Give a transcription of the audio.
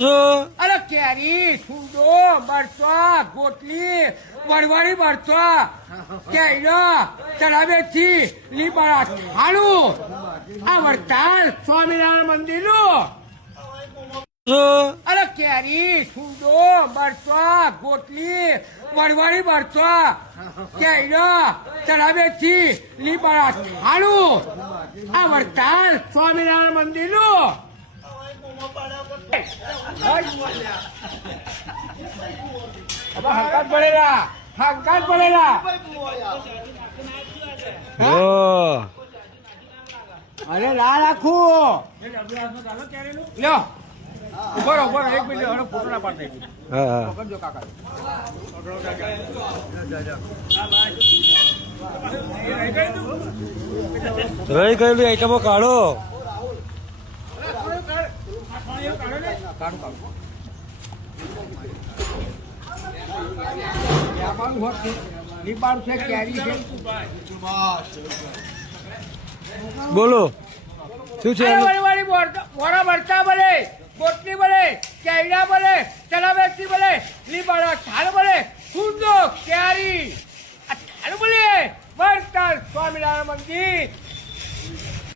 અરે કેરી સુંદો મરચા ગોટલી વરવાળી મરચા કેરીનો તળાવેથી લીંબાળા થાળું આ વડતાલ સ્વામિનારાયણ મંદિરનું અરે કેરી સુંદો મરચા ગોટલી વરવાળી મરચા કેરીનો તળાવેથી લીંબાળા થાળું આ વડતાલ સ્વામિનારાયણ મંદિરનું હંકાર પડેલા અરે લાલ આખું લ્યો ઉભો એક મિનિટ હવે ફોટો ના પાડતા પકડજો કાકા રહી ગયેલી આઈટમો કાઢો. લીંબાળું છે કેરી છે બોલો શું છે? મોરા મરચા બને ગોટલી બને કેરીના બને ચલાવેથી બને લીંબાળા છાલ બને